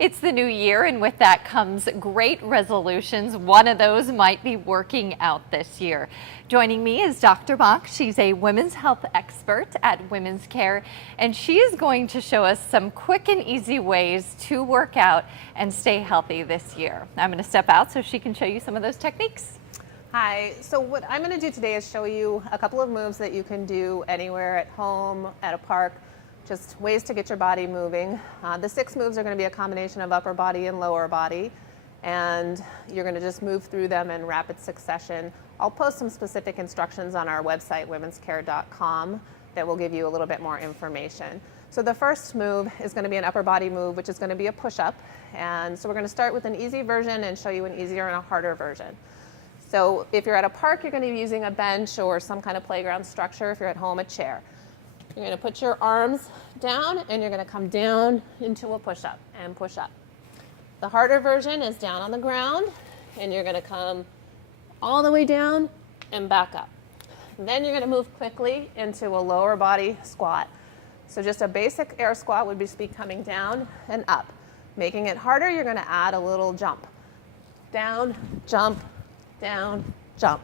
It's the new year, and with that comes great resolutions. One of those might be working out this year. Joining me is Dr. Bock. She's a women's health expert at Women's Care, and she is going to show us some quick and easy ways to work out and stay healthy this year. I'm going to step out so she can show you some of those techniques. Hi, so what I'm going to do today is show you a couple of moves that you can do anywhere, at home, at a park, just ways to get your body moving. The 6 moves are going to be a combination of upper body and lower body, and you're going to just move through them in rapid succession. I'll post some specific instructions on our website, womenscare.com, that will give you a little bit more information. So the first move is going to be an upper body move, which is going to be a push-up. And so we're going to start with an easy version and show you an easier and a harder version. So if you're at a park, you're going to be using a bench or some kind of playground structure. If you're at home, a chair. You're going to put your arms down and you're going to come down into a push-up and push up. The harder version is down on the ground and you're going to come all the way down and back up. And then you're going to move quickly into a lower body squat. So just a basic air squat would be coming down and up. Making it harder, you're going to add a little jump. Down, jump, down, jump.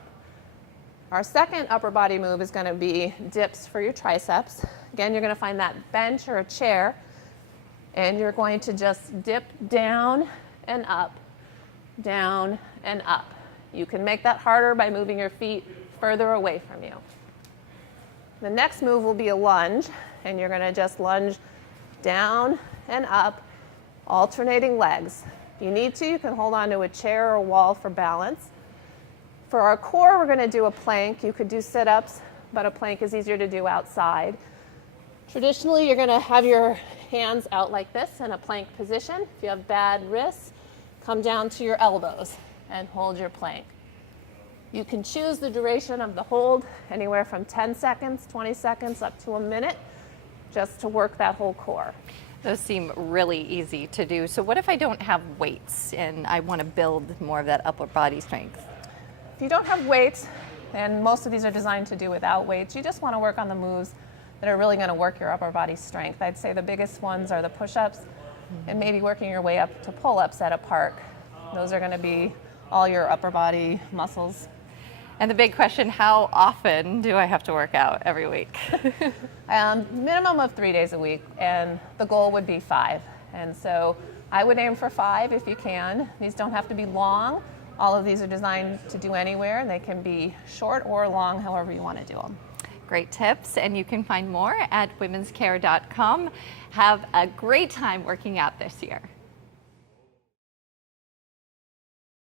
Our second upper body move is going to be dips for your triceps. Again, you're going to find that bench or a chair, and you're going to just dip down and up, down and up. You can make that harder by moving your feet further away from you. The next move will be a lunge, and you're going to just lunge down and up, alternating legs. If you need to, you can hold on to a chair or a wall for balance. For our core, we're going to do a plank. You could do sit-ups, but a plank is easier to do outside. Traditionally, you're going to have your hands out like this in a plank position. If you have bad wrists, come down to your elbows and hold your plank. You can choose the duration of the hold, anywhere from 10 seconds, 20 seconds, up to a minute, just to work that whole core. Those seem really easy to do. So what if I don't have weights and I want to build more of that upper body strength? If you don't have weights, and most of these are designed to do without weights, you just want to work on the moves that are really going to work your upper body strength. I'd say the biggest ones are the push-ups and maybe working your way up to pull-ups at a park. Those are going to be all your upper body muscles. And the big question, how often do I have to work out every week? Minimum of 3 days a week, and the goal would be 5. And so I would aim for 5 if you can. These don't have to be long. All of these are designed to do anywhere, and they can be short or long, however you want to do them. Great tips, and you can find more at womenscare.com. Have a great time working out this year.